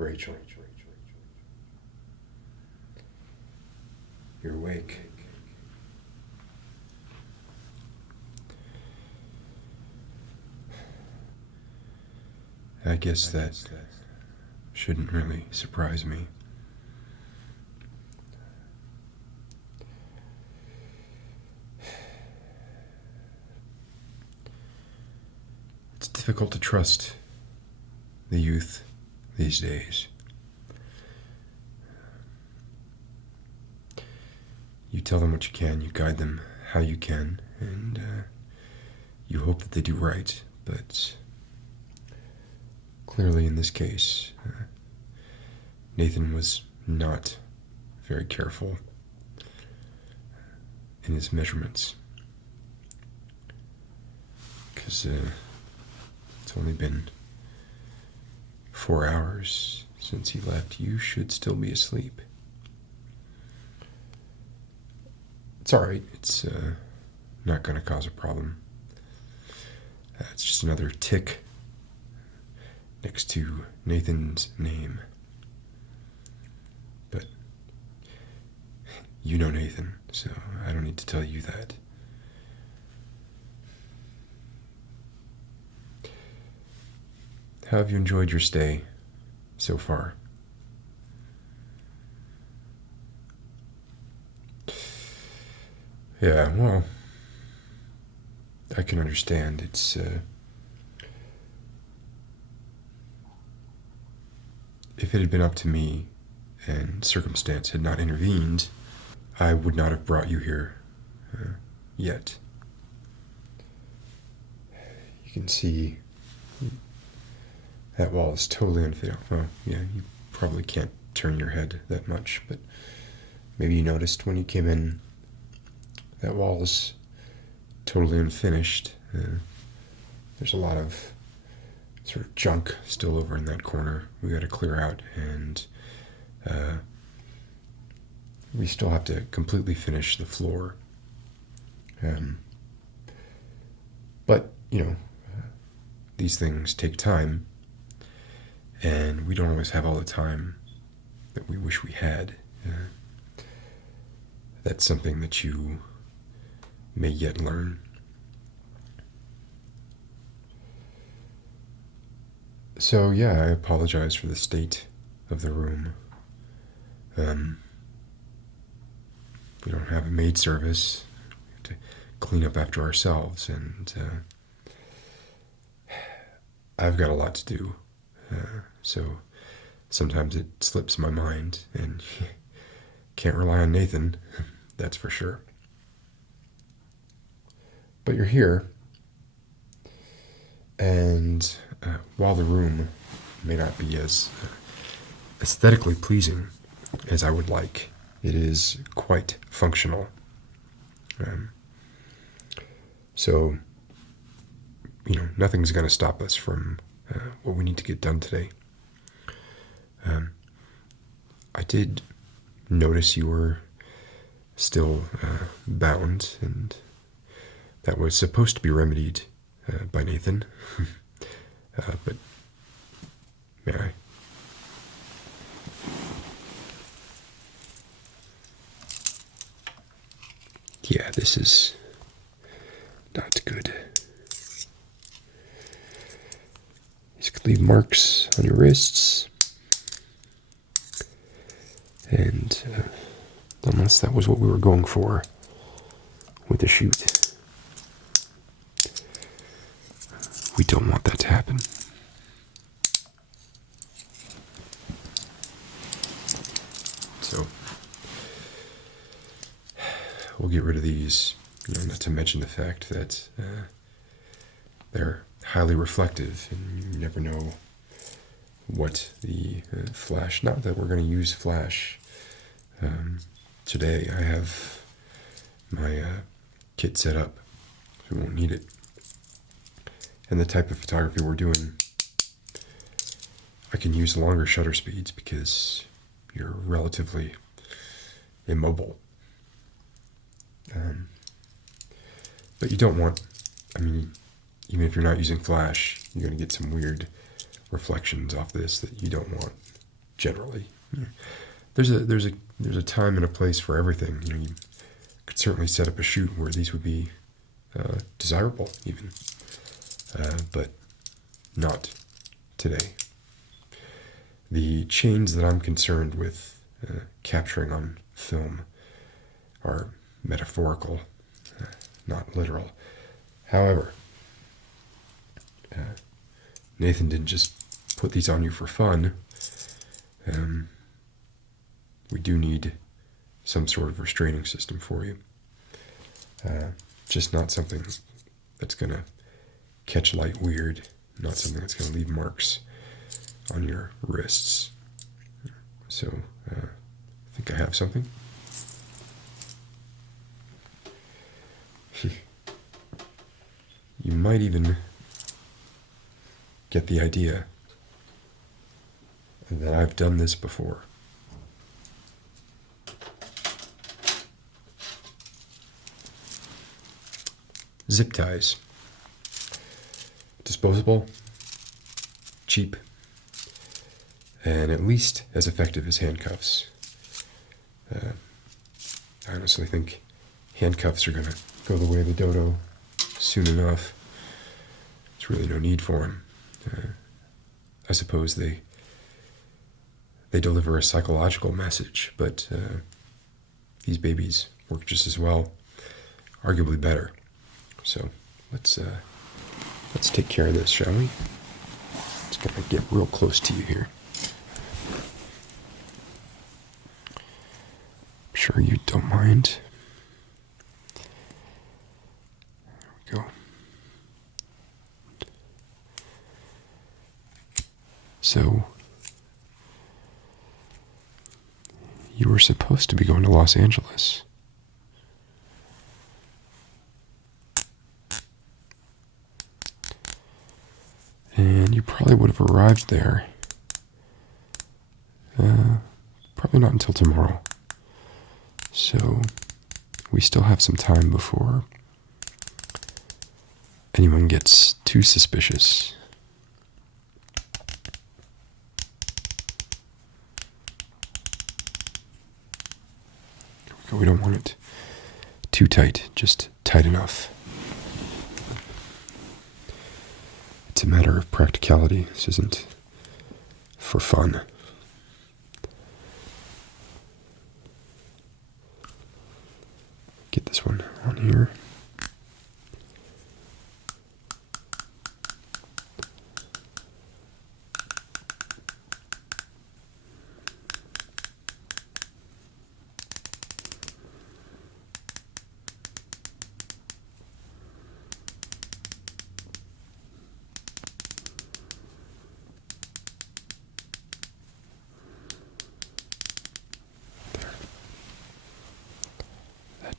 Rachel, you're awake. I guess that shouldn't really surprise me. It's difficult to trust the youth these days. You tell them what you can, you guide them how you can, and you hope that they do right, but clearly in this case, Nathan was not very careful in his measurements, because it's only been 4 hours since he left. You should still be asleep. It's alright, it's not going to cause a problem. It's just another tick next to Nathan's name. But you know Nathan, so I don't need to tell you that. How have you enjoyed your stay so far? Yeah, well, I can understand. It's if it had been up to me and circumstance had not intervened, I would not have brought you here yet. You can see that wall is totally unfit. Well, yeah, you probably can't turn your head that much, but maybe you noticed when you came in, that wall is totally unfinished. There's a lot of sort of junk still over in that corner we got to clear out, and we still have to completely finish the floor. But, you know, these things take time, and we don't always have all the time that we wish we had. That's something that you may yet learn. So yeah, I apologize for the state of the room. We don't have a maid service. We have to clean up after ourselves, and I've got a lot to do. So sometimes it slips my mind, and can't rely on Nathan, that's for sure. But you're here, and while the room may not be as aesthetically pleasing as I would like, it is quite functional. So, you know, nothing's going to stop us from what we need to get done today. I did notice you were still bound, and that was supposed to be remedied by Nathan. But may I? Yeah, this is not good. This could leave marks on your wrists. And unless that was what we were going for with the shoot, we don't want that to happen. So we'll get rid of these, not to mention the fact that they're highly reflective, and you never know what the flash, not that we're going to use flash today. I have my kit set up, so we won't need it. And the type of photography we're doing, I can use longer shutter speeds because you're relatively immobile. But you don't want, even if you're not using flash, you're going to get some weird reflections off this that you don't want. generally. There's a time and a place for everything. You could certainly set up a shoot where these would be desirable, even, but not today. The chains that I'm concerned with capturing on film are metaphorical, not literal. However, Nathan didn't just put these on you for fun. We do need some sort of restraining system for you. Just not something that's going to catch light weird, not something that's going to leave marks on your wrists. So, I think I have something. You might even get the idea that I've done this before. Zip ties. Disposable, cheap, and at least as effective as handcuffs. I honestly think handcuffs are going to go the way of the dodo soon enough. There's really no need for them. I suppose they deliver a psychological message, but these babies work just as well, arguably better. So let's take care of this, shall we? It's gonna get real close to you here. I'm sure you don't mind. There we go. So, you were supposed to be going to Los Angeles. And you probably would have arrived there. Probably not until tomorrow. So, we still have some time before anyone gets too suspicious. We don't want it too tight, just tight enough. It's a matter of practicality. This isn't for fun. Get this one on here.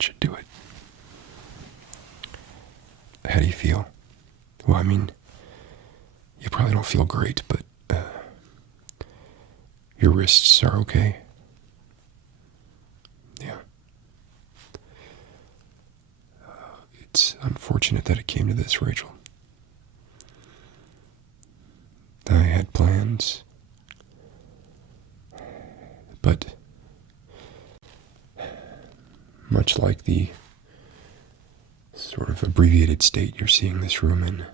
Should do it. How do you feel? Well, I mean, you probably don't feel great, but your wrists are okay. Yeah. It's unfortunate that it came to this, Rachel. I had plans, but much like the sort of abbreviated state you're seeing this room in,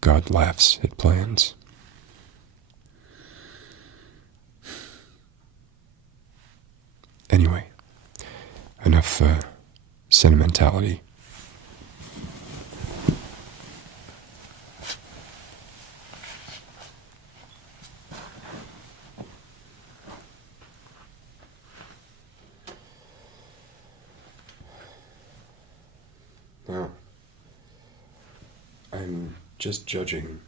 God laughs at plans. Anyway, enough sentimentality. Now, I'm just judging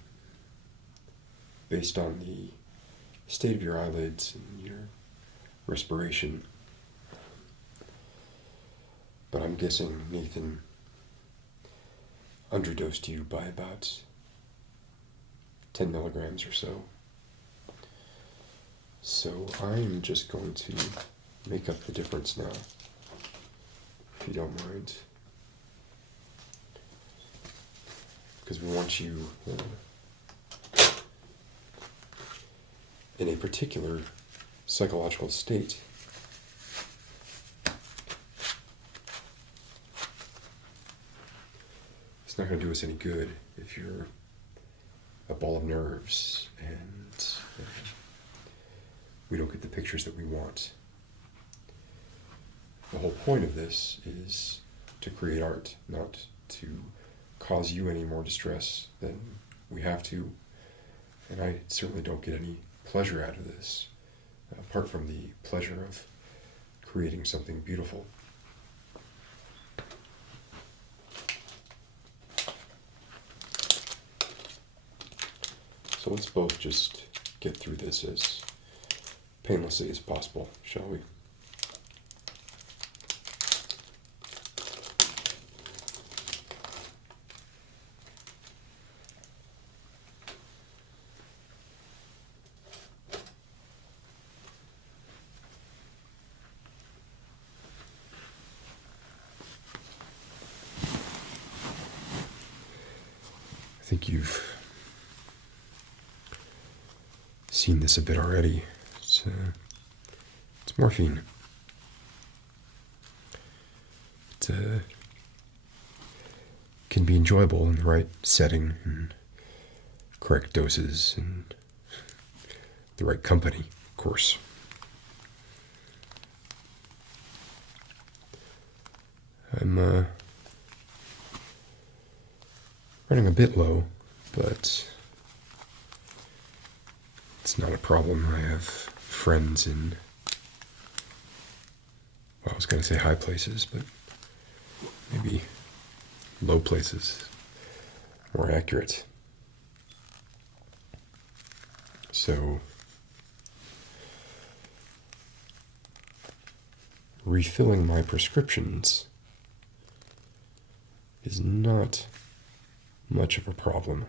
based on the state of your eyelids and your respiration. But I'm guessing Nathan underdosed you by about 10 milligrams or so. So I'm just going to make up the difference now, if you don't mind. because we want you in a particular psychological state. It's not going to do us any good if you're a ball of nerves and we don't get the pictures that we want. The whole point of this is to create art, not to cause you any more distress than we have to. And I certainly don't get any pleasure out of this, apart from the pleasure of creating something beautiful. So let's both just get through this as painlessly as possible, shall we? I think you've seen this a bit already. It's morphine. It can be enjoyable in the right setting and correct doses and the right company, of course. I'm running a bit low, but it's not a problem. I have friends in, well, I was going to say high places, but maybe low places, more accurate. So, refilling my prescriptions is not much of a problem.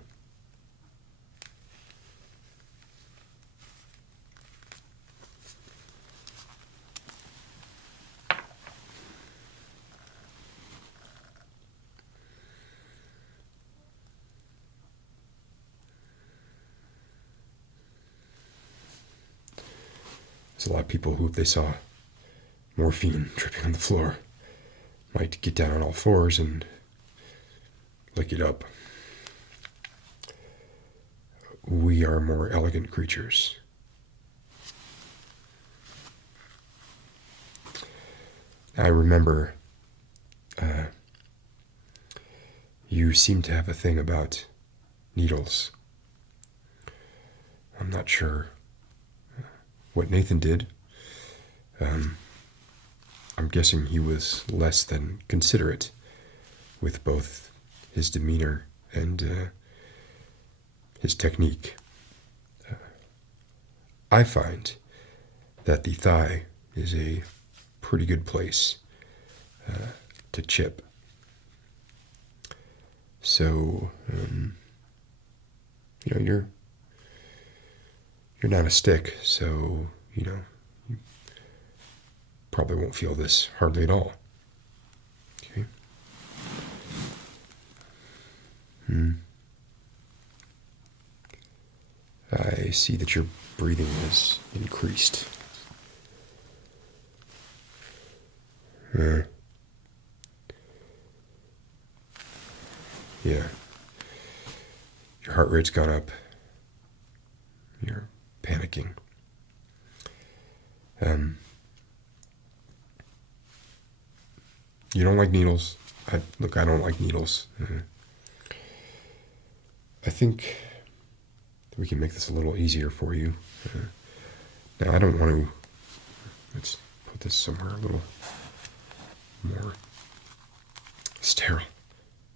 There's a lot of people who, if they saw morphine dripping on the floor, might get down on all fours and lick it up. We are more elegant creatures. I remember you seem to have a thing about needles. I'm not sure what Nathan did. I'm guessing he was less than considerate with both his demeanor and his technique. I find that the thigh is a pretty good place to chip. So, you're not a stick, so, you probably won't feel this hardly at all. Okay. I see that your breathing has increased. Yeah. Your heart rate's gone up. You're panicking. You don't like needles. I don't like needles. I think we can make this a little easier for you. Now, I don't want to... Let's put this somewhere a little more sterile.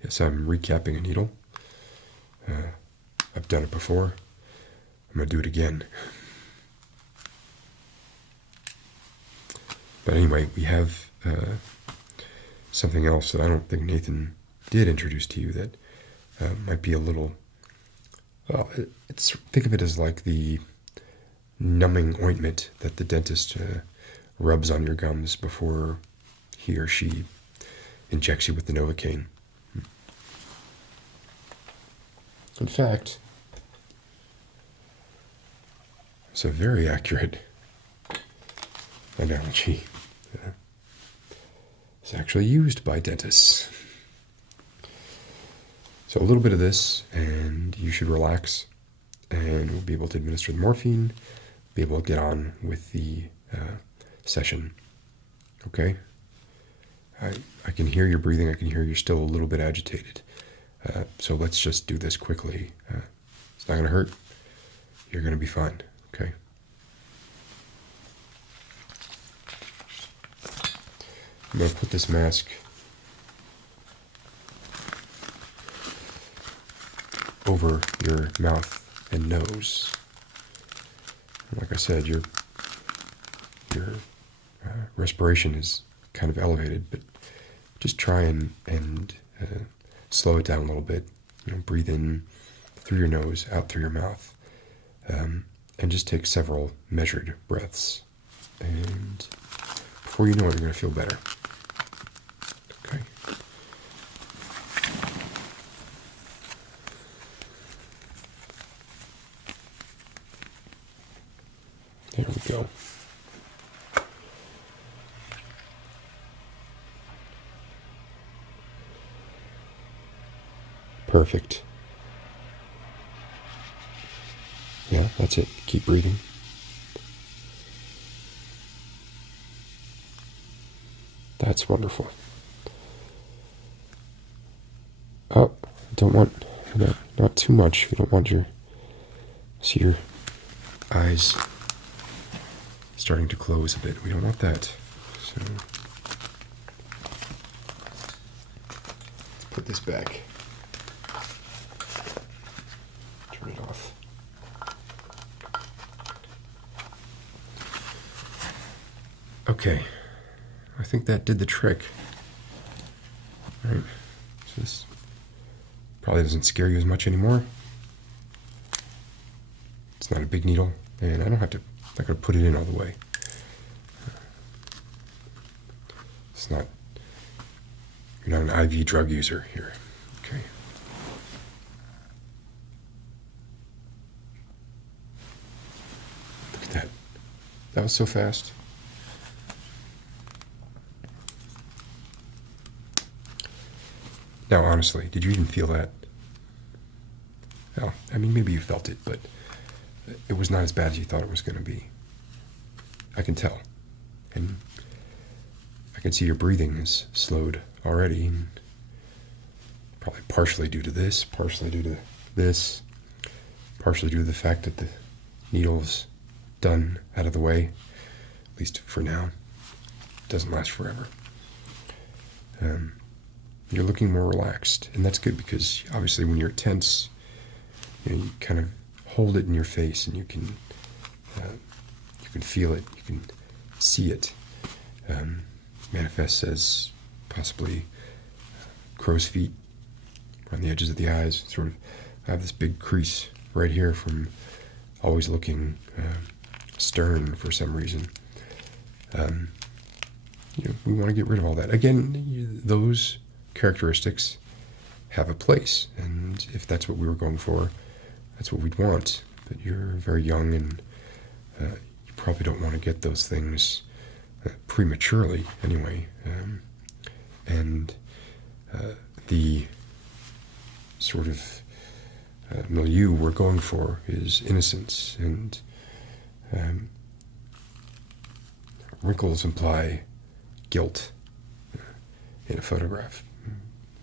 Yes, I'm recapping a needle. I've done it before. I'm going to do it again. But anyway, we have something else that I don't think Nathan did introduce to you that might be a little... Well, think of it as like the numbing ointment that the dentist rubs on your gums before he or she injects you with the Novocaine. In fact, it's a very accurate analogy. It's actually used by dentists. So a little bit of this, and you should relax, and we'll be able to administer the morphine, be able to get on with the session. Okay? I can hear your breathing. I can hear you're still a little bit agitated. So let's just do this quickly. It's not going to hurt. You're going to be fine. Okay? I'm going to put this mask over your mouth and nose. Like I said, your respiration is kind of elevated, but just try and slow it down a little bit. Breathe in through your nose, out through your mouth, and just take several measured breaths. And before you know it, you're going to feel better. Okay. There we go. Perfect. Yeah, that's it. Keep breathing. That's wonderful. Oh, don't want, not too much. We don't want your eyes starting to close a bit. We don't want that. So let's put this back. Turn it off. Okay. I think that did the trick. All right. So this probably doesn't scare you as much anymore. It's not a big needle, and I don't have to, I'm not going to put it in all the way. It's not, you're not an IV drug user here. Okay. Look at that. That was so fast. Now, honestly, did you even feel that? Well, I mean, maybe you felt it, but it was not as bad as you thought it was going to be. I can tell. And I can see your breathing is slowed already. And probably partially due to this, partially due to this, partially due to the fact that the needle's done, out of the way, at least for now. It doesn't last forever. You're looking more relaxed, and that's good because obviously when you're tense, you kind of hold it in your face, and you can feel it, you can see it. Manifests as possibly crow's feet on the edges of the eyes. Sort of, I have this big crease right here from always looking stern for some reason. We want to get rid of all that. Again, those characteristics have a place, and if that's what we were going for, that's what we'd want. But you're very young, and you probably don't want to get those things prematurely anyway. And the sort of milieu we're going for is innocence, and wrinkles imply guilt in a photograph.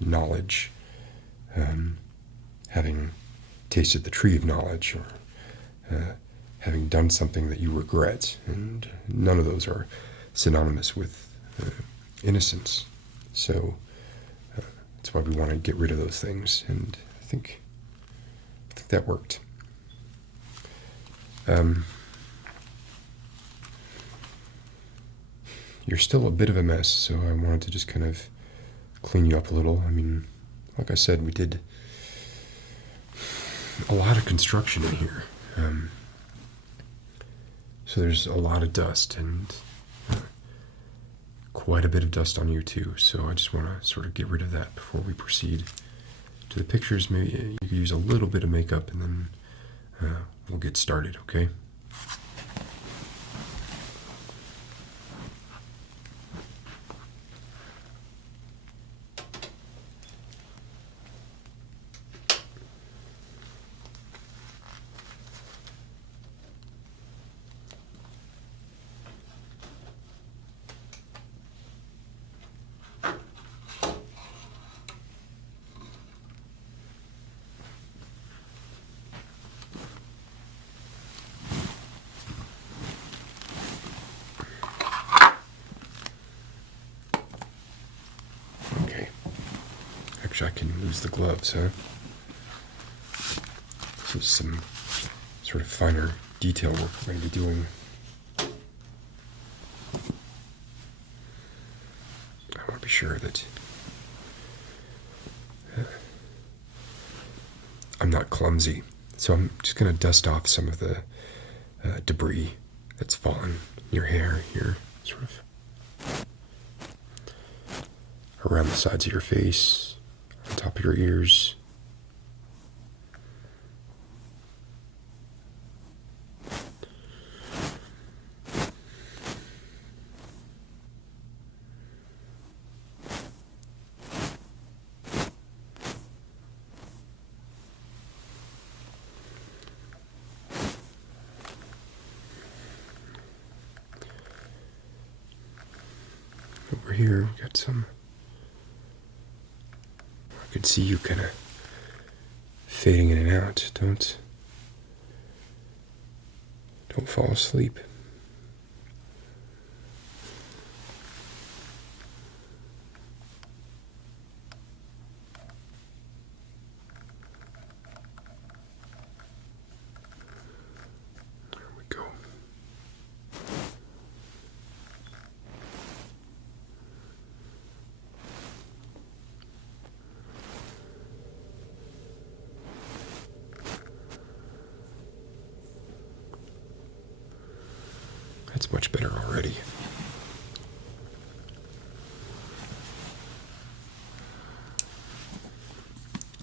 Knowledge, having tasted the tree of knowledge, or having done something that you regret, and none of those are synonymous with innocence. So that's why we want to get rid of those things, and I think that worked. You're still a bit of a mess, so I wanted to just kind of clean you up a little. I mean, like I said, we did a lot of construction in here. So there's a lot of dust, and quite a bit of dust on you too. So I just want to sort of get rid of that before we proceed to the pictures. Maybe you could use a little bit of makeup, and then we'll get started, okay? Actually, I can lose the gloves, huh? This is some sort of finer detail work we're going to be doing. I want to be sure that I'm not clumsy. So I'm just going to dust off some of the debris that's fallen in your hair here, sort of around the sides of your face, on top of your ears. Over here, we got some. I could see you kind of fading in and out. Don't fall asleep. There we go. That's much better already.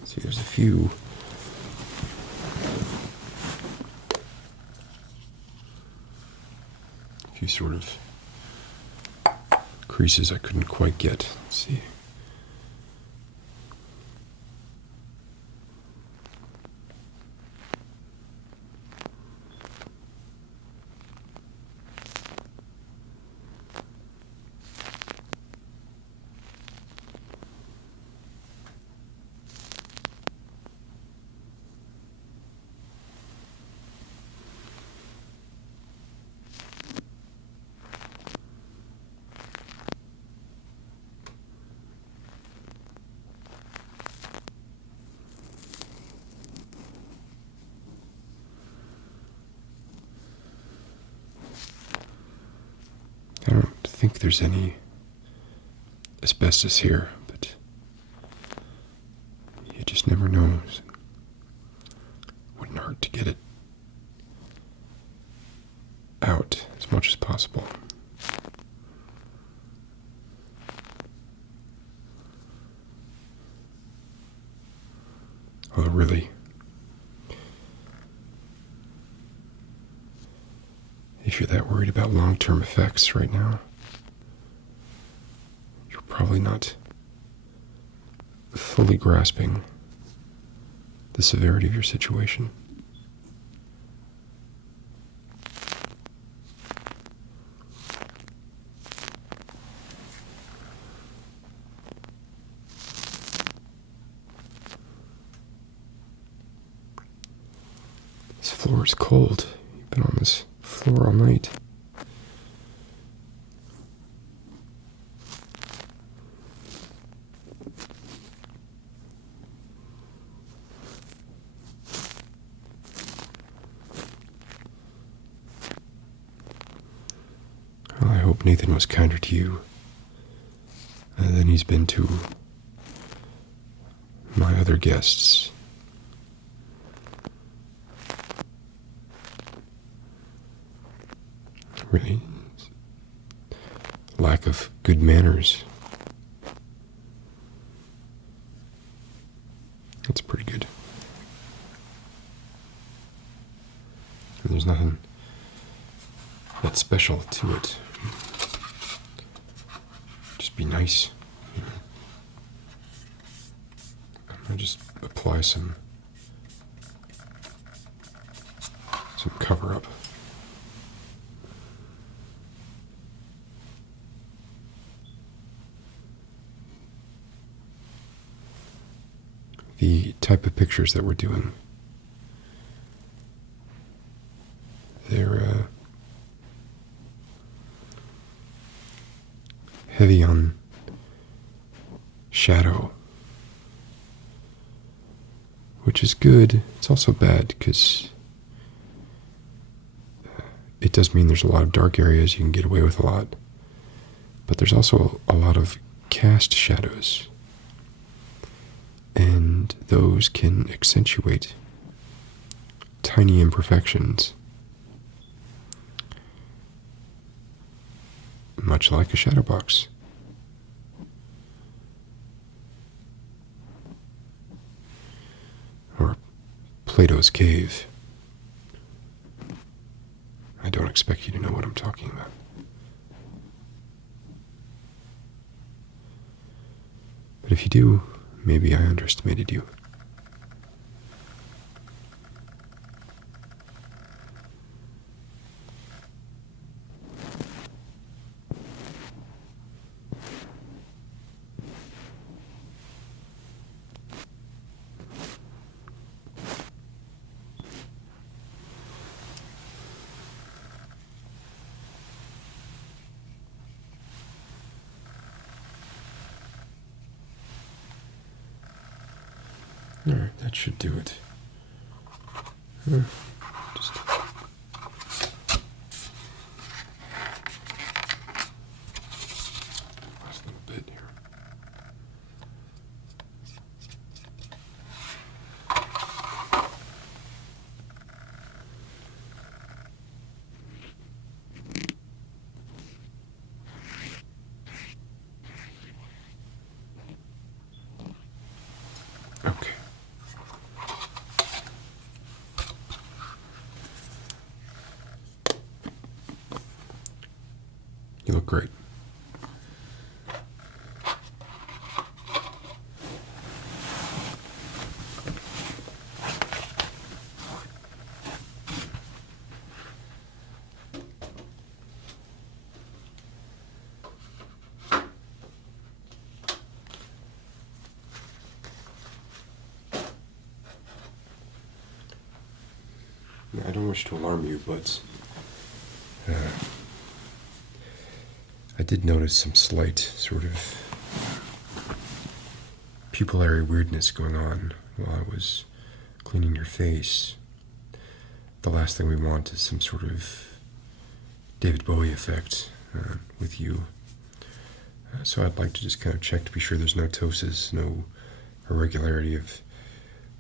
See, there's a few sort of creases I couldn't quite get. Let's see. I don't think there's any asbestos here, but you just never know. Wouldn't hurt to get it out as much as possible. Although really, if you're that worried about long-term effects right now, you're probably not fully grasping the severity of your situation. This floor is cold. You've been on this floor all night. Well, I hope Nathan was kinder to you than he's been to my other guests. Really, lack of good manners. There's nothing that special to it. Just be nice. I just apply some cover up. The type of pictures that we're doing, they're heavy on shadow, which is good. It's also bad because it does mean there's a lot of dark areas. You can get away with a lot, but there's also a lot of cast shadows, and those can accentuate tiny imperfections, much like a shadow box. Or Plato's cave. I don't expect you to know what I'm talking about. But if you do, maybe I underestimated you. Alright, that should do it. Just last little bit here. Okay. You look great. I don't wish to alarm you, but I did notice some slight sort of pupillary weirdness going on while I was cleaning your face. The last thing we want is some sort of David Bowie effect with you. So I'd like to just kind of check to be sure there's no ptosis, no irregularity of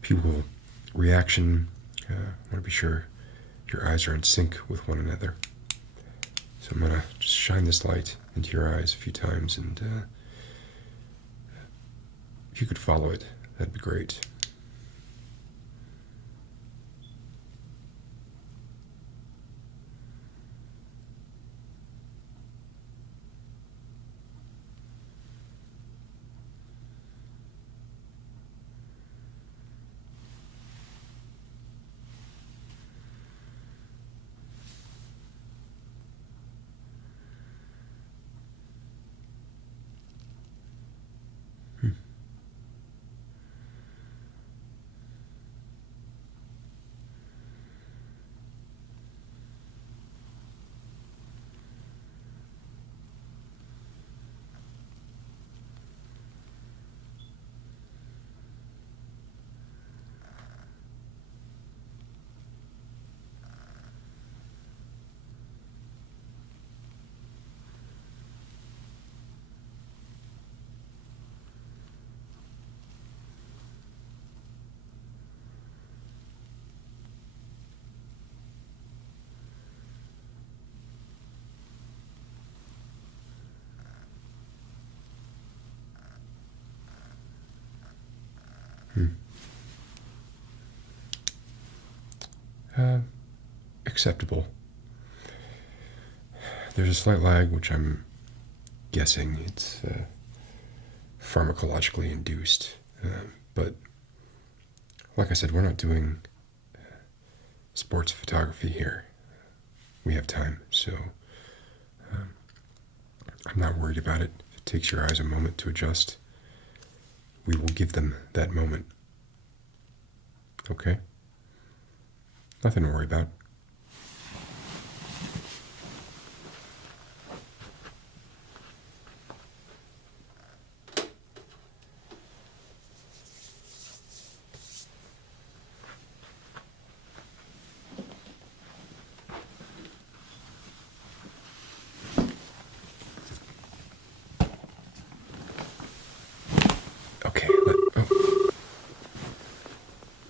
pupil reaction. I want to be sure your eyes are in sync with one another. So I'm going to just shine this light into your eyes a few times, and if you could follow it, that'd be great. acceptable. There's a slight lag, which I'm guessing it's pharmacologically induced. But like I said, we're not doing sports photography here. We have time, so I'm not worried about it. If it takes your eyes a moment to adjust, we will give them that moment. Okay? Nothing to worry about. Okay,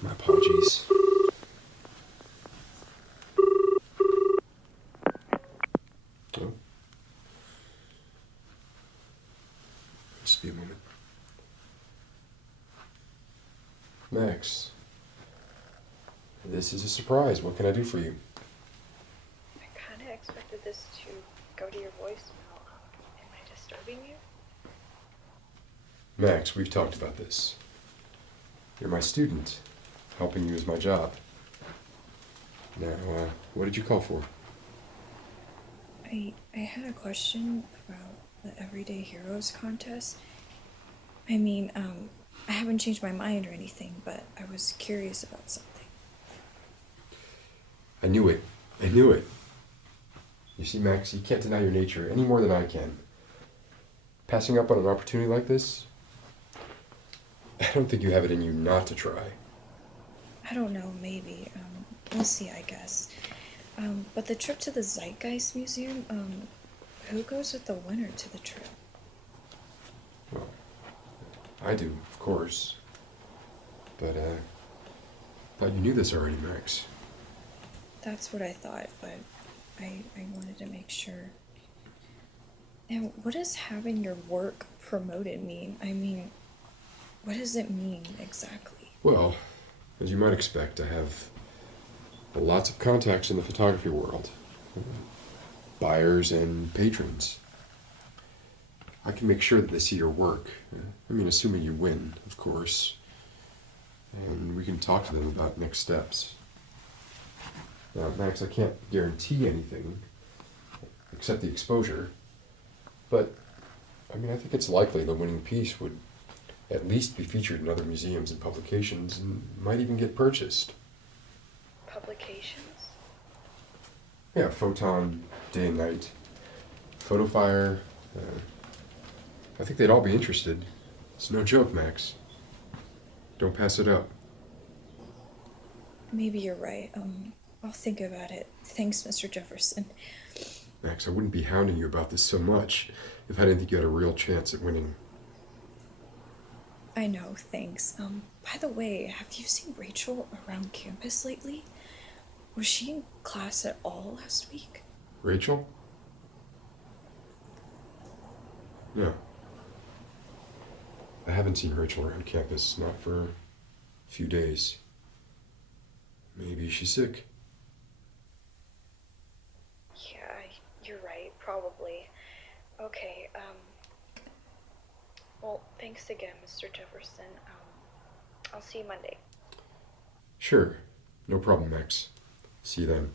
my apologies. Oh. Just be a moment. Max, this is a surprise. What can I do for you? I kind of expected this to go to your voicemail. Am I disturbing you? Max, we've talked about this. You're my student. Helping you is my job. Now, what did you call for? I had a question about the Everyday Heroes contest. I mean, I haven't changed my mind or anything, but I was curious about something. I knew it. I knew it. You see, Max, you can't deny your nature any more than I can. Passing up on an opportunity like this, I don't think you have it in you not to try. I don't know, maybe. We'll see, I guess. But the trip to the Zeitgeist Museum, who goes with the winner to the trip? Well, I do, of course. But, thought you knew this already, Max. That's what I thought, but I wanted to make sure. Now, what does having your work promoted mean? I mean, what does it mean exactly? Well, as you might expect, I have lots of contacts in the photography world. Buyers and patrons. I can make sure that they see your work. I mean, assuming you win, of course. And we can talk to them about next steps. Now, Max, I can't guarantee anything except the exposure. But, I mean, I think it's likely the winning piece would at least be featured in other museums and publications and might even get purchased. Publications? Yeah, Photon, Day and Night, Photofire. I think they'd all be interested. It's no joke, Max. Don't pass it up. Maybe you're right. I'll think about it. Thanks, Mr. Jefferson. Max, I wouldn't be hounding you about this so much if I didn't think you had a real chance at winning. I know, thanks. By the way, have you seen Rachel around campus lately? Was she in class at all last week? Rachel? No. I haven't seen Rachel around campus, not for a few days. Maybe she's sick. Yeah, you're right, probably. Okay, well, thanks again, Mr. Jefferson. I'll see you Monday. Sure. No problem, Max. See you then.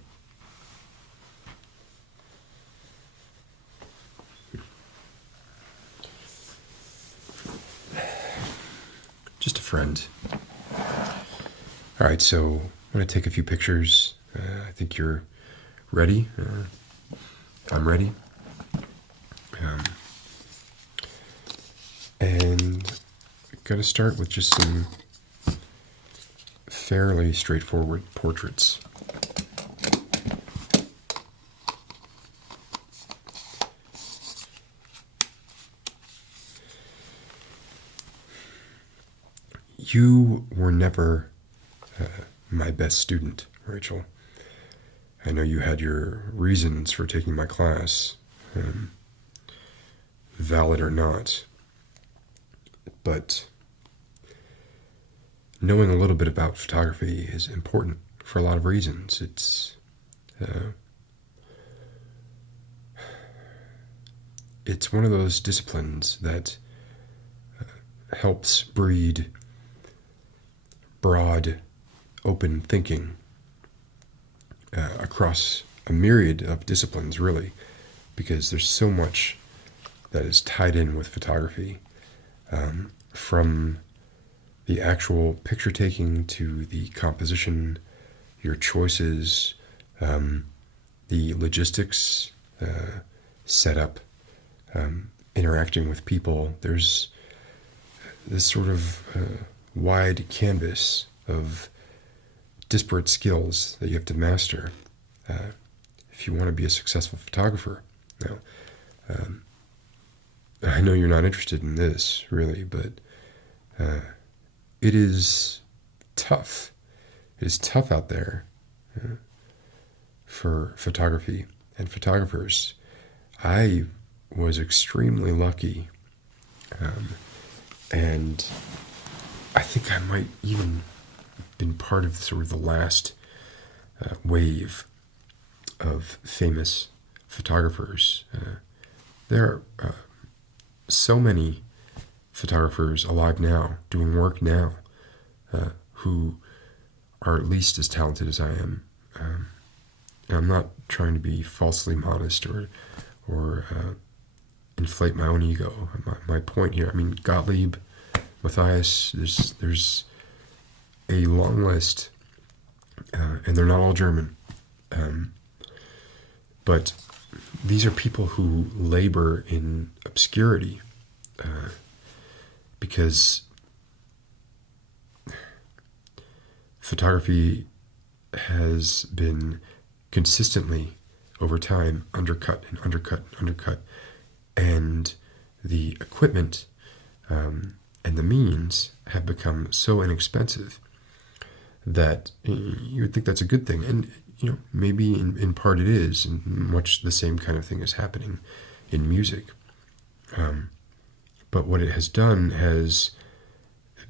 Just a friend. All right, so I'm going to take a few pictures. I think you're ready. I'm ready. And I'm going to start with just some fairly straightforward portraits. You were never my best student, Rachel. I know you had your reasons for taking my class, valid or not, but knowing a little bit about photography is important for a lot of reasons. It's It's one of those disciplines that helps breed broad, open thinking across a myriad of disciplines, really, because there's so much that is tied in with photography, from the actual picture taking to the composition, your choices, the logistics, setup, interacting with people. There's this sort of wide canvas of disparate skills that you have to master if you want to be a successful photographer. Now, I know you're not interested in this, really, but it is tough. It is tough out there for photography and photographers. I was extremely lucky, and I think I might even been part of sort of the last wave of famous photographers. There are so many photographers alive now, doing work now, who are at least as talented as I am. I'm not trying to be falsely modest or inflate my own ego. My point here, I mean, Gottlieb, Matthias, there's a long list, and they're not all German. But these are people who labor in obscurity because photography has been consistently, over time, undercut, and the equipment and the means have become so inexpensive that you would think that's a good thing. And maybe in part it is, and much the same kind of thing is happening in music. But what it has done has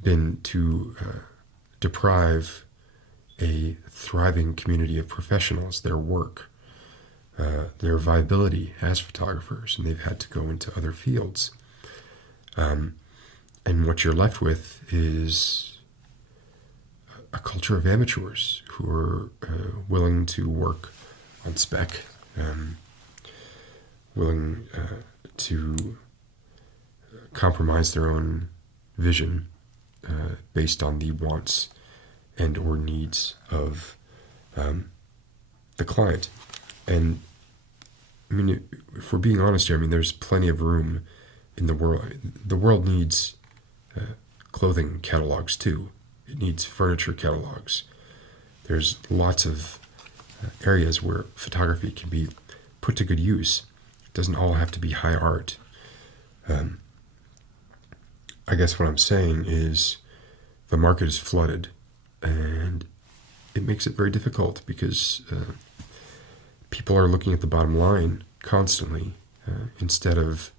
been to deprive a thriving community of professionals their work, their viability as photographers, and they've had to go into other fields. And what you're left with is a culture of amateurs who are willing to work on spec, willing to compromise their own vision based on the wants and or needs of the client. And I mean, if we're being honest here, I mean, there's plenty of room in the world. The world needs clothing catalogs too. It needs furniture catalogs. There's lots of areas where photography can be put to good use. It doesn't all have to be high art. I guess what I'm saying is the market is flooded, and it makes it very difficult because people are looking at the bottom line constantly instead of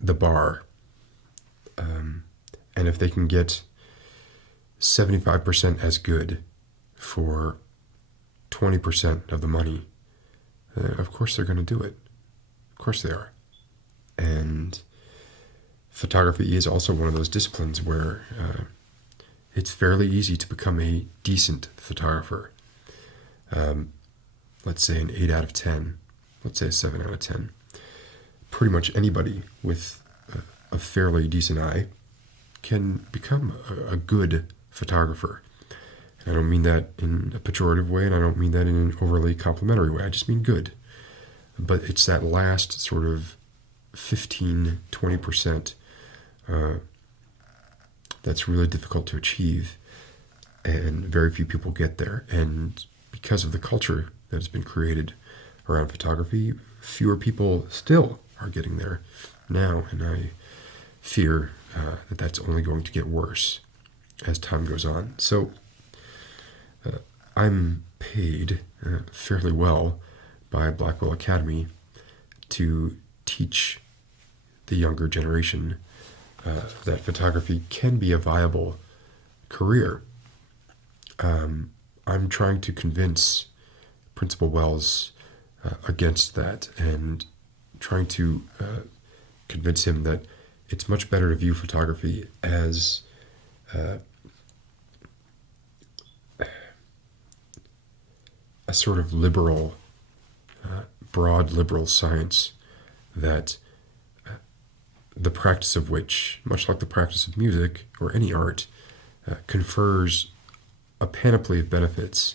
the bar. And if they can get 75% as good for 20% of the money, of course they're going to do it. Of course they are. And photography is also one of those disciplines where it's fairly easy to become a decent photographer. Let's say an 8 out of 10, let's say a 7 out of 10. Pretty much anybody with a fairly decent eye can become a good photographer. And I don't mean that in a pejorative way, and I don't mean that in an overly complimentary way. I just mean good. But it's that last sort of 15, 20% that's really difficult to achieve, and very few people get there. And because of the culture that has been created around photography, fewer people still are getting there now, and I fear that that's only going to get worse as time goes on. So I'm paid fairly well by Blackwell Academy to teach the younger generation that photography can be a viable career. I'm trying to convince Principal Wells against that and trying to convince him that it's much better to view photography as a sort of liberal, broad liberal science that the practice of which, much like the practice of music or any art, confers a panoply of benefits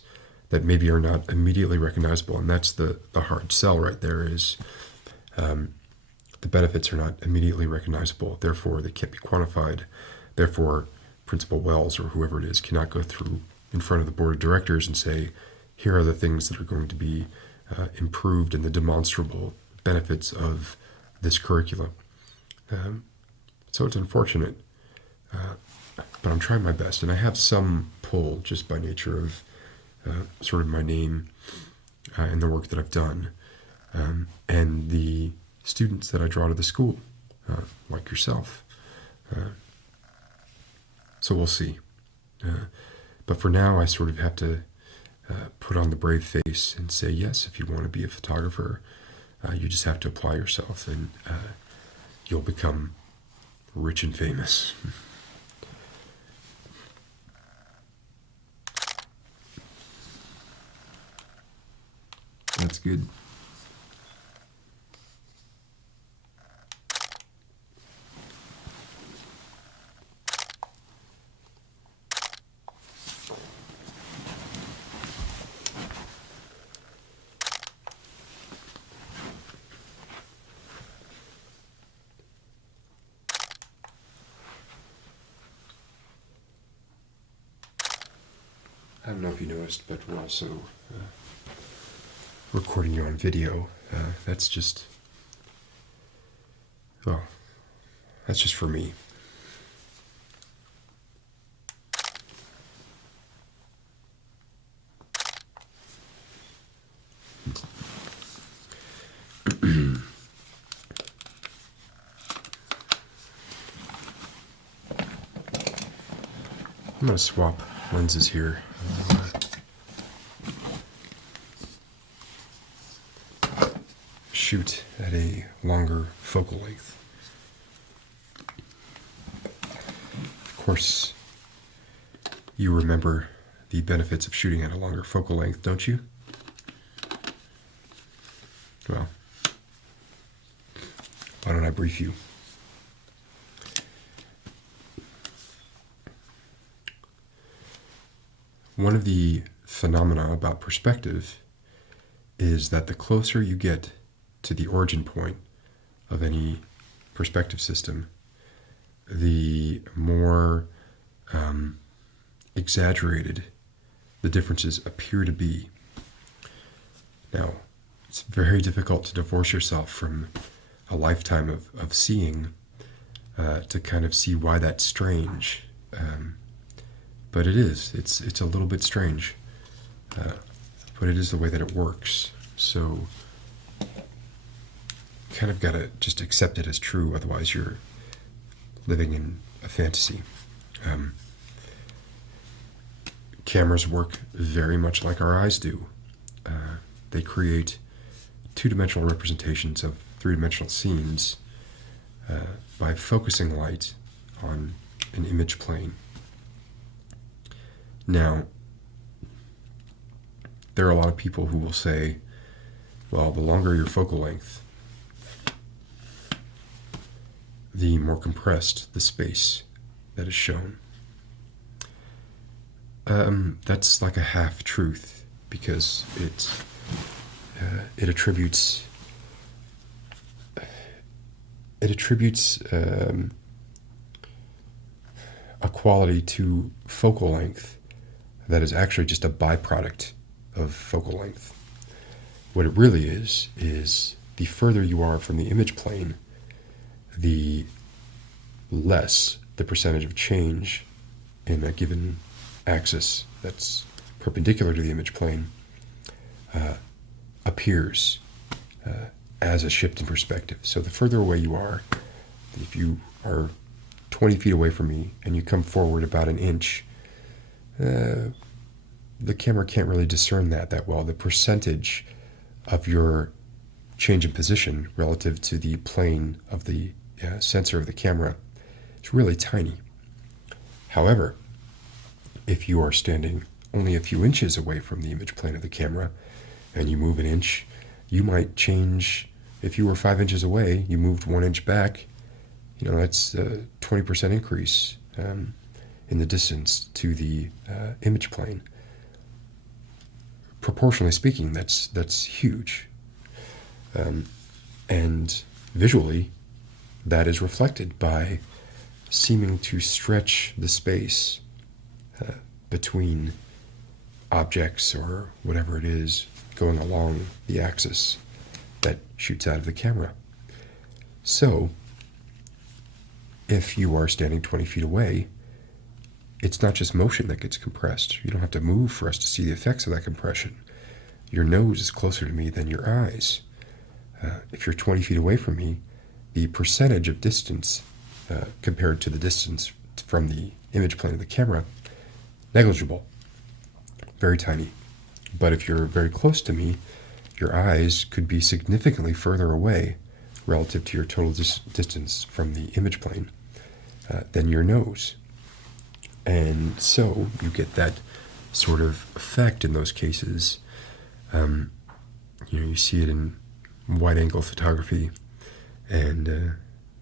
that maybe are not immediately recognizable. And that's the hard sell right there is the benefits are not immediately recognizable. Therefore, they can't be quantified. Therefore, Principal Wells or whoever it is cannot go through in front of the board of directors and say, here are the things that are going to be improved and the demonstrable benefits of this curriculum. So it's unfortunate, but I'm trying my best, and I have some pull just by nature of sort of my name and the work that I've done, and the students that I draw to the school, like yourself. So we'll see. But for now, I sort of have to put on the brave face and say, yes, if you want to be a photographer, you just have to apply yourself, and you'll become rich and famous. That's good. I don't know if you noticed, but we're also recording you on video. That's just for me. I'm going to swap lenses here. Shoot at a longer focal length. Of course, you remember the benefits of shooting at a longer focal length, don't you? Well, why don't I brief you? One of the phenomena about perspective is that the closer you get to the origin point of any perspective system, the more exaggerated the differences appear to be. Now, it's very difficult to divorce yourself from a lifetime of seeing to kind of see why that's strange. But it is. It's a little bit strange. But it is the way that it works. So kind of got to just accept it as true, otherwise you're living in a fantasy. Cameras work very much like our eyes do. They create two-dimensional representations of three-dimensional scenes by focusing light on an image plane. Now, there are a lot of people who will say, well, the longer your focal length, the more compressed the space that is shown. That's like a half-truth, because it attributes a quality to focal length that is actually just a byproduct of focal length. What it really is the further you are from the image plane, the less the percentage of change in a given axis that's perpendicular to the image plane appears as a shift in perspective. So the further away you are, if you are 20 feet away from me and you come forward about an inch, the the camera can't really discern that well. The percentage of your change in position relative to the plane of the sensor of the camera is really tiny. However, if you are standing only a few inches away from the image plane of the camera and you move an inch, you might change. If you were 5 inches away, you moved 1 inch back, that's a 20% increase in the distance to the image plane. Proportionally speaking, that's huge. And visually, that is reflected by seeming to stretch the space between objects or whatever it is going along the axis that shoots out of the camera. So, if you are standing 20 feet away, it's not just motion that gets compressed. You don't have to move for us to see the effects of that compression. Your nose is closer to me than your eyes. If you're 20 feet away from me, the percentage of distance compared to the distance from the image plane of the camera, negligible, very tiny. But if you're very close to me, your eyes could be significantly further away relative to your total distance from the image plane than your nose. And so you get that sort of effect in those cases. You see it in wide-angle photography and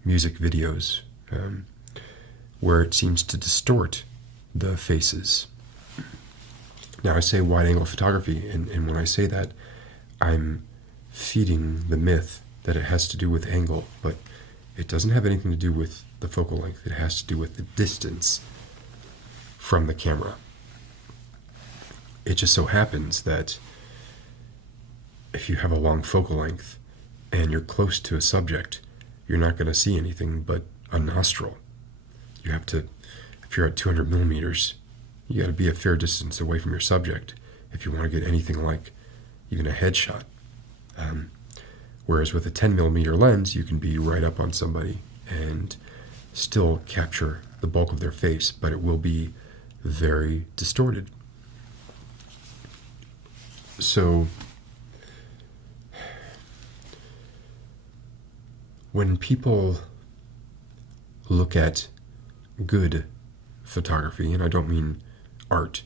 music videos, where it seems to distort the faces. Now, I say wide-angle photography, and when I say that, I'm feeding the myth that it has to do with angle, but it doesn't have anything to do with the focal length. It has to do with the distance from the camera. It just so happens that if you have a long focal length and you're close to a subject, you're not going to see anything but a nostril. You have to, if you're at 200 millimeters, you got to be a fair distance away from your subject if you want to get anything like even a headshot. Whereas with a 10 millimeter lens, you can be right up on somebody and still capture the bulk of their face, but it will be very distorted. So when people look at good photography, and I don't mean art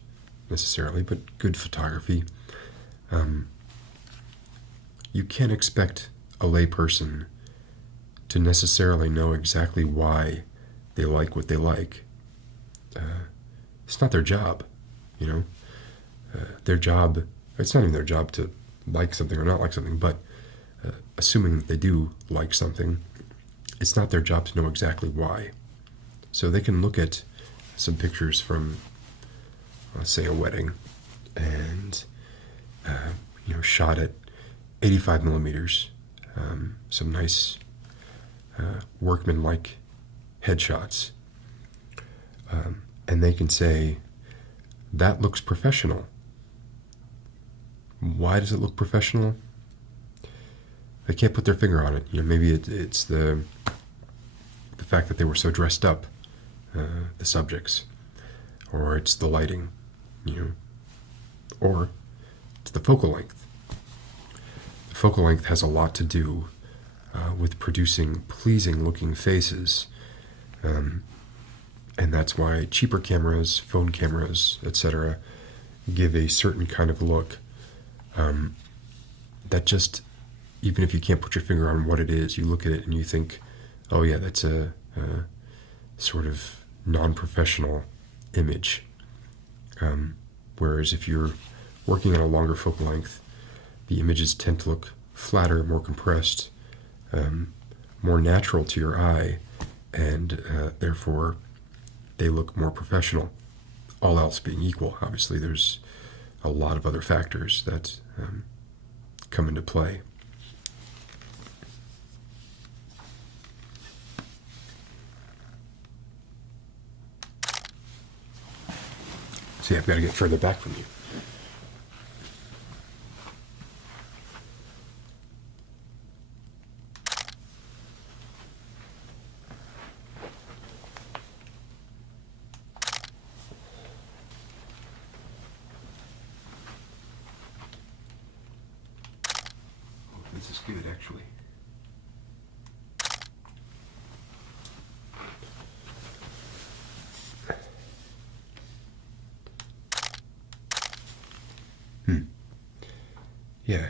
necessarily, but good photography, you can't expect a layperson to necessarily know exactly why they like what they like. It's not their job, Their job, it's not even their job to like something or not like something, but assuming that they do like something, it's not their job to know exactly why. So they can look at some pictures from, say, a wedding, and shot at 85 millimeters, some nice workmanlike headshots, and they can say, that looks professional. Why does it look professional? They can't put their finger on it. Maybe it's the fact that they were so dressed up, the subjects, or it's the lighting, or it's the focal length. The focal length has a lot to do with producing pleasing-looking faces, and that's why cheaper cameras, phone cameras, etc., give a certain kind of look that just, even if you can't put your finger on what it is, you look at it and you think, oh yeah, that's a sort of non-professional image. Whereas if you're working on a longer focal length, the images tend to look flatter, more compressed, more natural to your eye, and therefore they look more professional. All else being equal, obviously there's a lot of other factors that come into play. See, I've got to get further back from you. this is good, actually. Yeah.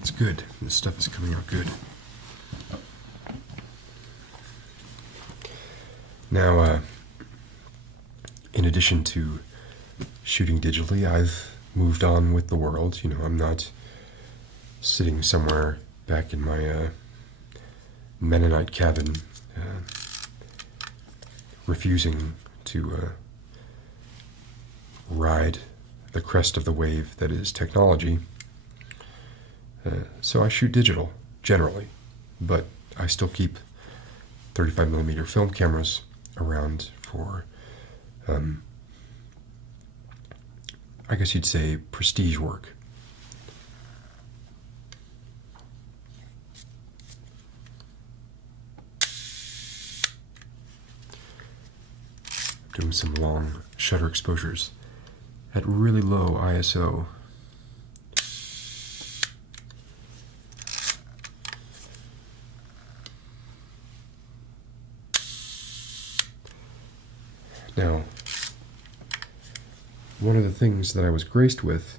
It's good. This stuff is coming out good. Now, in addition to shooting digitally, I've moved on with the world. You know, I'm not sitting somewhere back in my Mennonite cabin, refusing to ride the crest of the wave that is technology. So I shoot digital, generally, but I still keep 35mm film cameras around for, I guess you'd say, prestige work. Doing some long shutter exposures at really low ISO. Now, one of the things that I was graced with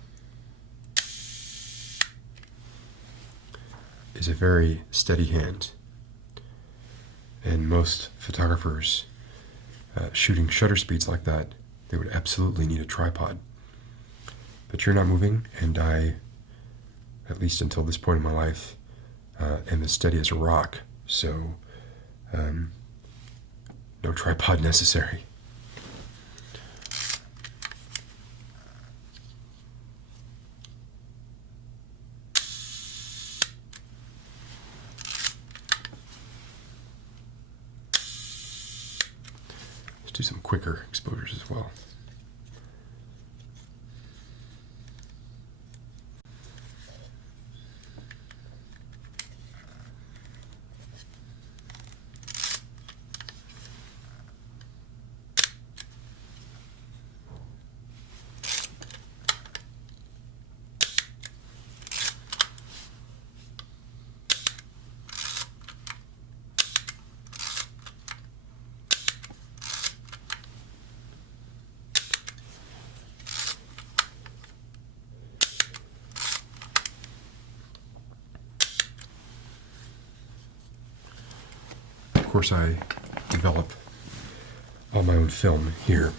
is a very steady hand. And most photographers shooting shutter speeds like that, they would absolutely need a tripod. But you're not moving, and I, at least until this point in my life, am as steady as a rock. So, no tripod necessary. Do some quicker exposures as well. Of course, I develop all my own film here.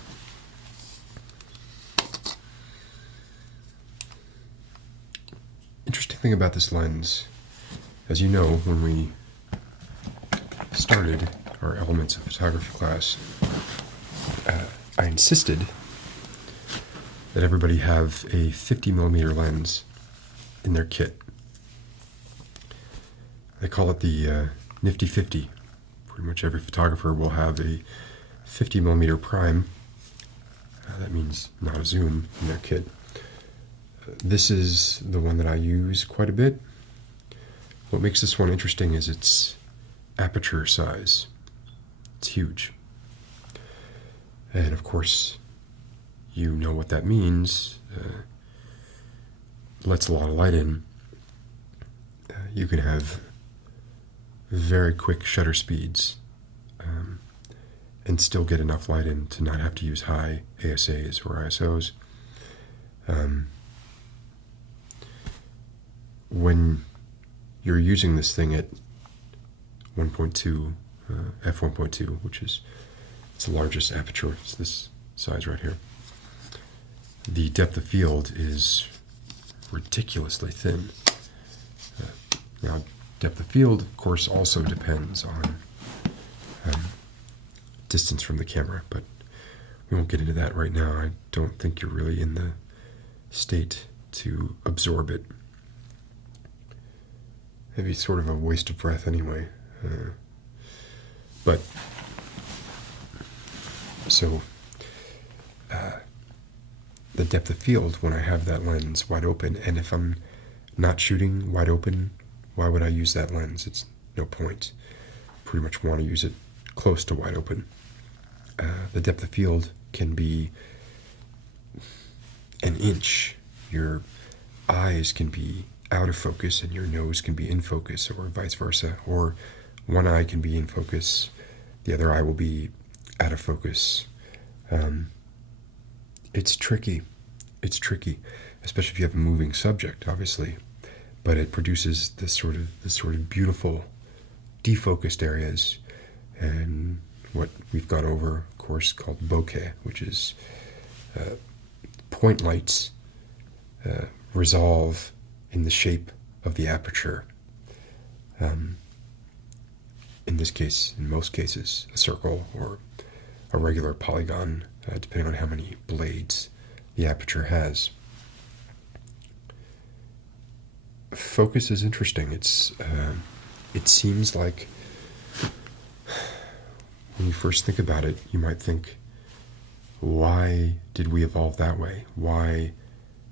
Interesting thing about this lens, as you know, when we started our Elements of Photography class, I insisted that everybody have a 50mm lens in their kit. They call it the Nifty 50. Pretty much every photographer will have a 50mm prime. That means not a zoom in their kit. This is the one that I use quite a bit. What makes this one interesting is its aperture size. It's huge. And of course, you know what that means. Lets a lot of light in. You can have very quick shutter speeds and still get enough light in to not have to use high ASAs or ISOs. When you're using this thing at 1.2, f1.2, which is its largest aperture, it's this size right here, the depth of field is ridiculously thin. Now, depth of field, of course, also depends on distance from the camera, but we won't get into that right now. I don't think you're really in the state to absorb it. Maybe sort of a waste of breath anyway. But, so, the depth of field when I have that lens wide open, and if I'm not shooting wide open, why would I use that lens? It's no point. pretty much want to use it close to wide open. The depth of field can be an inch. Your eyes can be out of focus and your nose can be in focus, or vice versa. Or one eye can be in focus, the other eye will be out of focus. It's tricky. It's tricky, especially if you have a moving subject, obviously. But it produces this sort of beautiful defocused areas, and what we've gone over, of course, called bokeh, which is point lights resolve in the shape of the aperture. In this case, in most cases, a circle or a regular polygon, depending on how many blades the aperture has. Focus is interesting. It seems like when you first think about it, you might think, why did we evolve that way? Why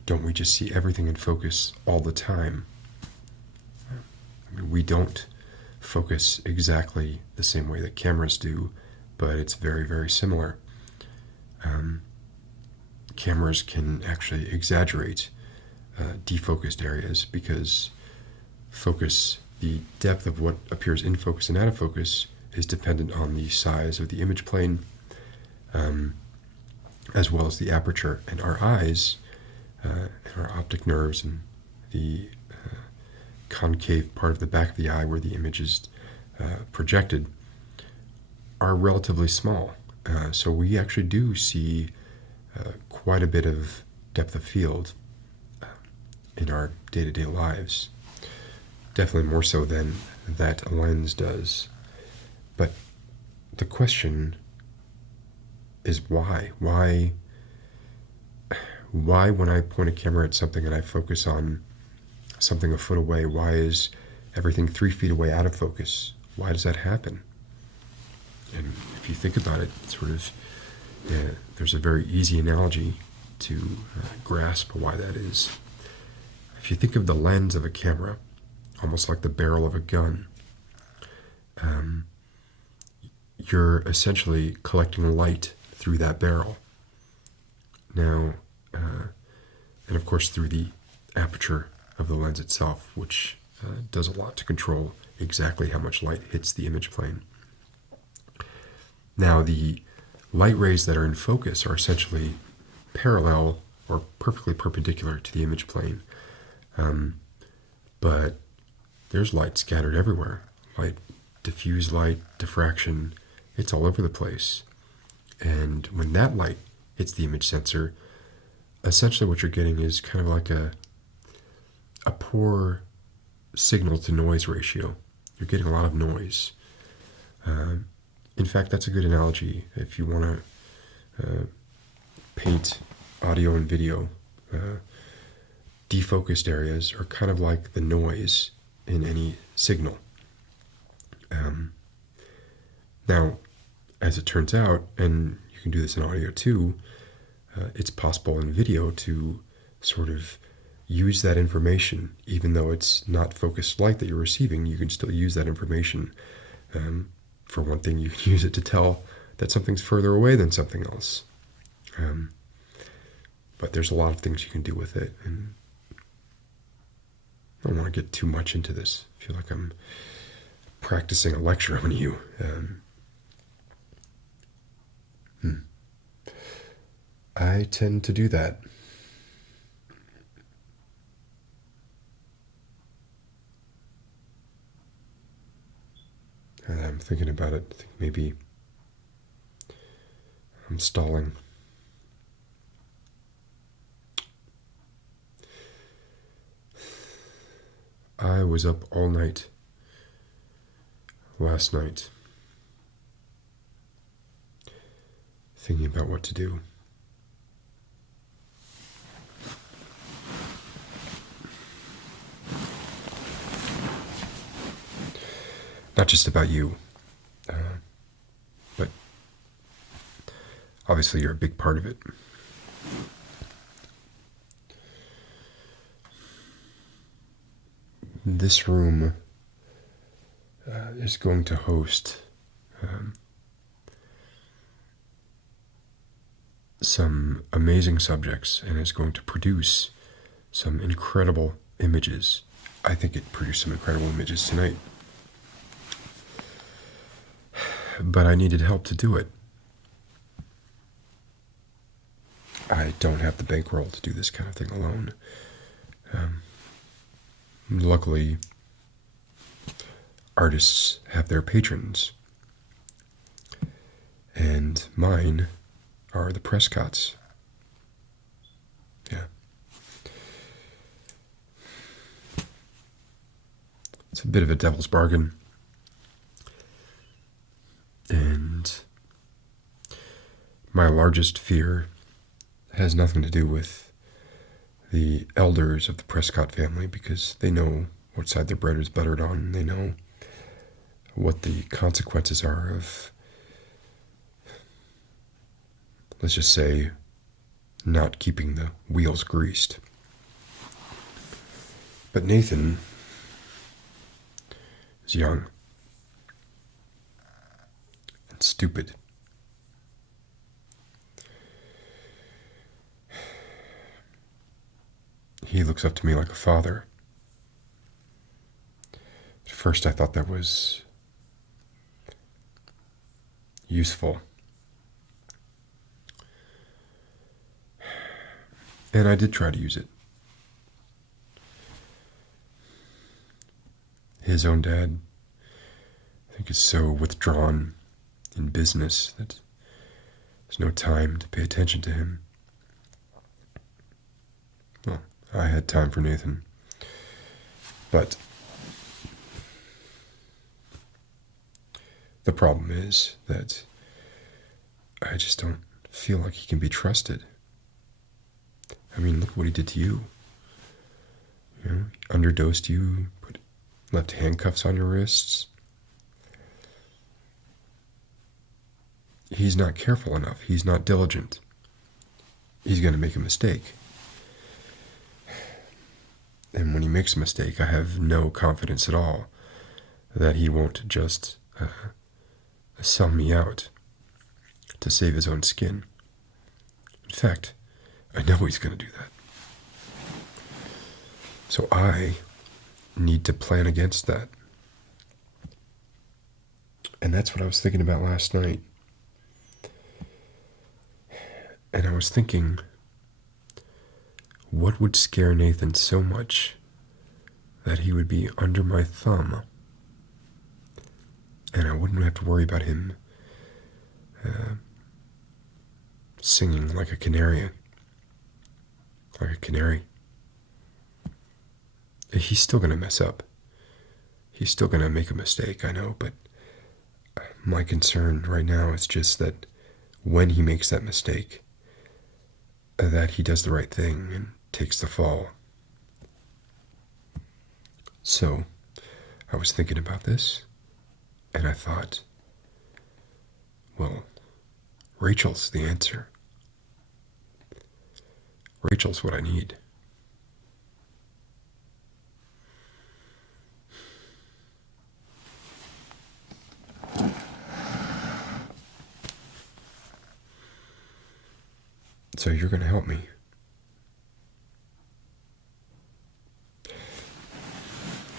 don't we just see everything in focus all the time? I mean, we don't focus exactly the same way that cameras do, but it's very, very similar. Cameras can actually exaggerate defocused areas because focus, the depth of what appears in focus and out of focus, is dependent on the size of the image plane, as well as the aperture. And our eyes, and our optic nerves, and the concave part of the back of the eye where the image is projected, are relatively small. So we actually do see quite a bit of depth of field in our day-to-day lives. Definitely more so than that a lens does. But the question is why? Why when I point a camera at something and I focus on something a foot away, why is everything 3 feet away out of focus? Why does that happen? And if you think about it, there's a very easy analogy to grasp why that is. If you think of the lens of a camera, almost like the barrel of a gun, you're essentially collecting light through that barrel. Now, and of course through the aperture of the lens itself, which does a lot to control exactly how much light hits the image plane. Now, the light rays that are in focus are essentially parallel or perfectly perpendicular to the image plane. But there's light scattered everywhere. Light, diffuse light, diffraction, it's all over the place. And when that light hits the image sensor, essentially what you're getting is kind of like a poor signal to noise ratio. You're getting a lot of noise. In fact, that's a good analogy if you want to paint audio and video. Defocused areas are kind of like the noise in any signal. Now, as it turns out, and you can do this in audio too, it's possible in video to sort of use that information, even though it's not focused light that you're receiving, you can still use that information. For one thing, you can use it to tell that something's further away than something else. But there's a lot of things you can do with it, and I don't want to get too much into this. I feel like I'm practicing a lecture on you. I tend to do that. And I'm thinking about it. I think maybe I'm stalling. I was up all night last night thinking about what to do. Not just about you, but obviously you're a big part of it. This room is going to host some amazing subjects and is going to produce some incredible images. I think it produced some incredible images tonight. But I needed help to do it. I don't have the bankroll to do this kind of thing alone. Luckily, artists have their patrons, and mine are the Prescotts. Yeah. It's a bit of a devil's bargain. And my largest fear has nothing to do with the elders of the Prescott family, because they know what side their bread is buttered on, and they know what the consequences are of, let's just say, not keeping the wheels greased. But Nathan is young and stupid. He looks up to me like a father. At first I thought that was useful. And I did try to use it. His own dad, I think, is so withdrawn in business that there's no time to pay attention to him. Well, I had time for Nathan. But the problem is that I just don't feel like he can be trusted. I mean, look what he did to you. You know, he underdosed you, left handcuffs on your wrists. He's not careful enough. He's not diligent. He's going to make a mistake. And when he makes a mistake, I have no confidence at all that he won't just sell me out to save his own skin. In fact, I know he's going to do that. So I need to plan against that. And that's what I was thinking about last night. And I was thinking, what would scare Nathan so much that he would be under my thumb and I wouldn't have to worry about him singing like a canary. Like a canary. He's still going to mess up. He's still going to make a mistake, I know, but my concern right now is just that when he makes that mistake, that he does the right thing and takes the fall. So, I was thinking about this, and I thought, well, Rachel's the answer. Rachel's what I need. So you're going to help me.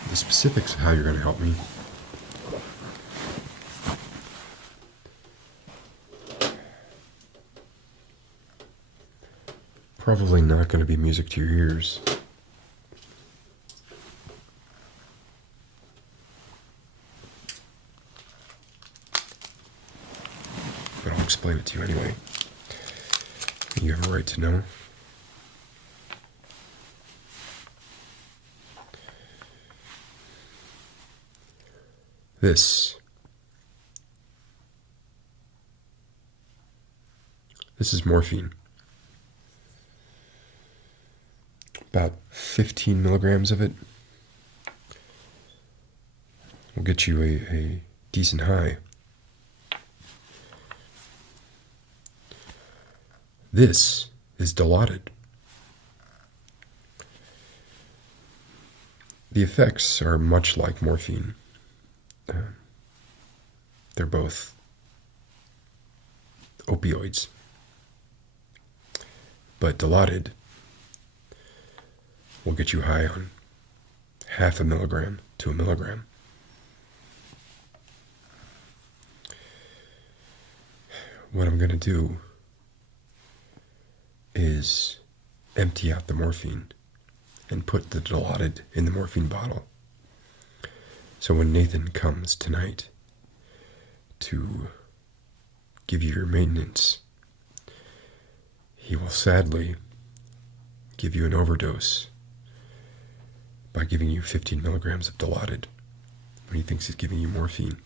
The specifics of how you're going to help me probably not going to be music to your ears. But I'll explain it to you anyway. You have a right to know. This is morphine. About 15 milligrams of it will get you a decent high. This is Dilaudid. The effects are much like morphine. they're both opioids. But Dilaudid will get you high on 0.5 milligram to 1 milligram. What I'm going to do is empty out the morphine and put the Dilaudid in the morphine bottle. So when Nathan comes tonight to give you your maintenance, he will sadly give you an overdose by giving you 15 milligrams of Dilaudid when he thinks he's giving you morphine.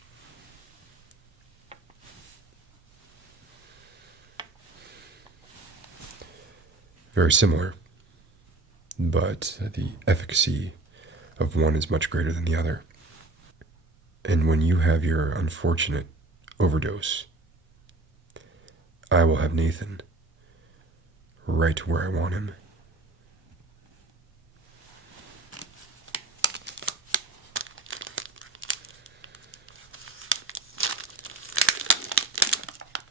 Very similar, but the efficacy of one is much greater than the other. And when you have your unfortunate overdose, I will have Nathan right where I want him.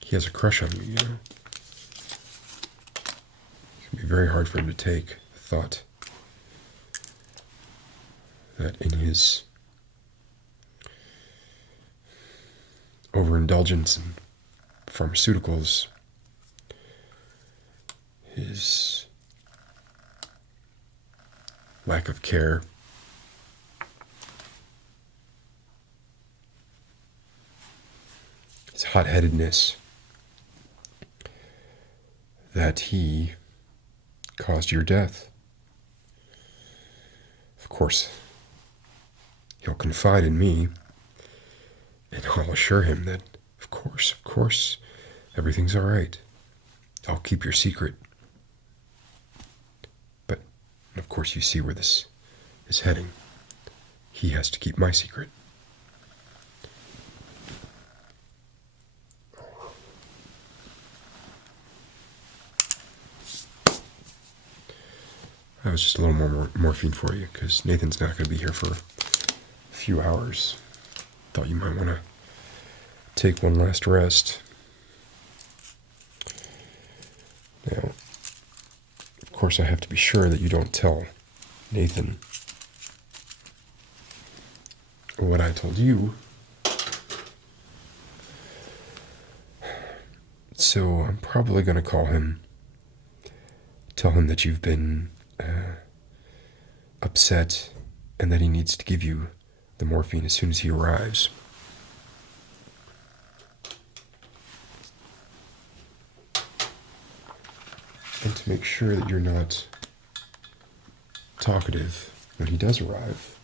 He has a crush on you, you know. It can be very hard for him to take the thought that in his overindulgence in pharmaceuticals, his lack of care, his hot-headedness, that he caused your death. Of course, he'll confide in me, and I'll assure him that, of course, everything's all right. I'll keep your secret. But, of course, you see where this is heading. He has to keep my secret. That was just a little more morphine for you, because Nathan's not going to be here for a few hours. Thought you might want to take one last rest. Now, of course, I have to be sure that you don't tell Nathan what I told you. So I'm probably going to call him, tell him that you've been upset and that he needs to give you the morphine as soon as he arrives. And to make sure that you're not talkative when he does arrive,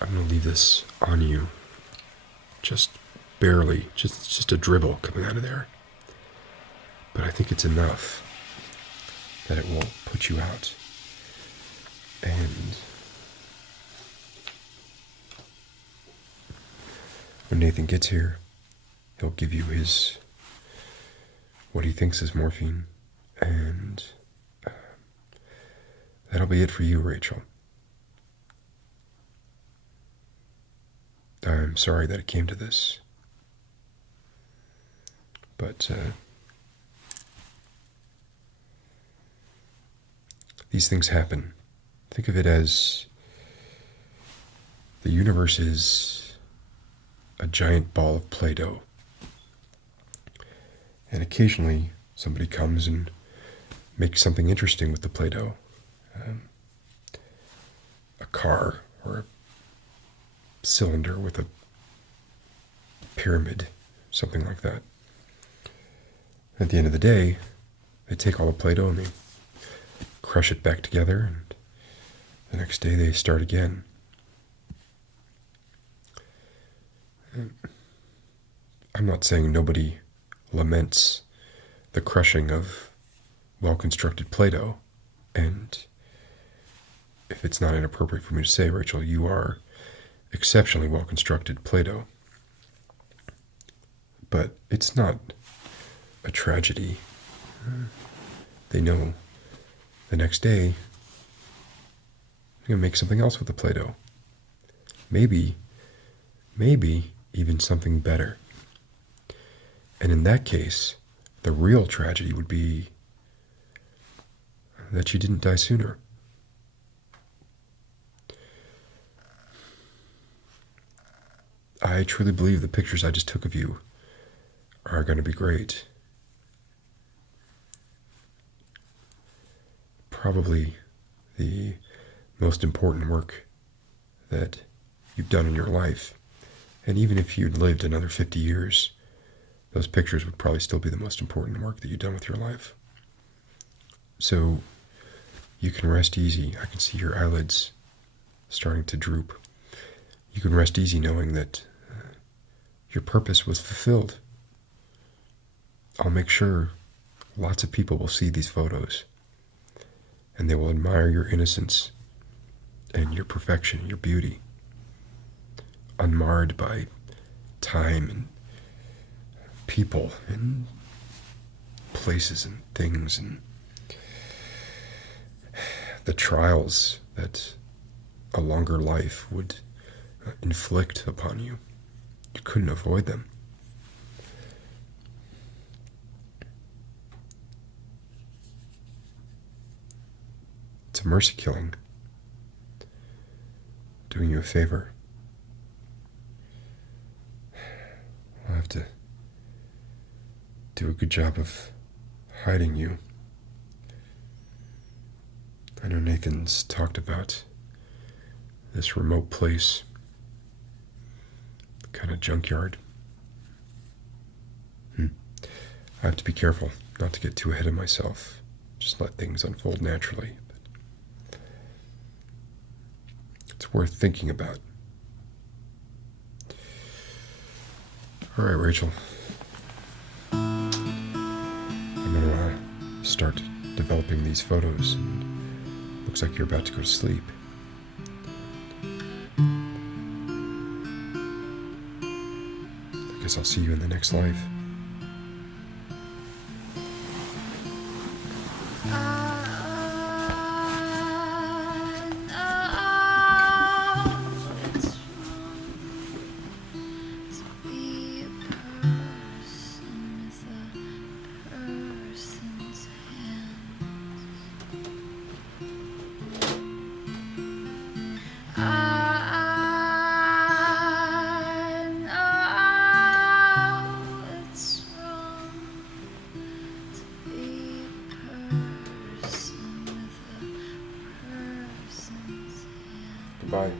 I'm going to leave this on you, just barely, just a dribble coming out of there. But I think it's enough that it will put you out. And when Nathan gets here, he'll give you his, what he thinks is morphine, and that'll be it for you, Rachel. I'm sorry that it came to this, but these things happen. Think of it as the universe is a giant ball of Play-Doh. And occasionally somebody comes and makes something interesting with the Play-Doh. A car or a cylinder with a pyramid, something like that. At the end of the day, they take all the Play-Doh and they crush it back together, and the next day they start again. I'm not saying nobody laments the crushing of well-constructed Play-Doh, and if it's not inappropriate for me to say, Rachel, you are exceptionally well-constructed Play-Doh. But it's not a tragedy. They know the next day gonna make something else with the Play-Doh. Maybe even something better. And in that case, the real tragedy would be that you didn't die sooner. I truly believe the pictures I just took of you are going to be great. Probably the most important work that you've done in your life. And even if you'd lived another 50 years, those pictures would probably still be the most important work that you've done with your life. So you can rest easy. I can see your eyelids starting to droop. You can rest easy knowing that your purpose was fulfilled. I'll make sure lots of people will see these photos and they will admire your innocence and your perfection, your beauty, unmarred by time and people and places and things and the trials that a longer life would inflict upon you. You couldn't avoid them. It's a mercy killing. Doing you a favor. I'll have to do a good job of hiding you. I know Nathan's talked about this remote place, kind of junkyard. I have to be careful not to get too ahead of myself. Just let things unfold naturally. But it's worth thinking about. All right, Rachel. I'm going to start developing these photos. Looks like you're about to go to sleep. I guess I'll see you in the next life. Goodbye.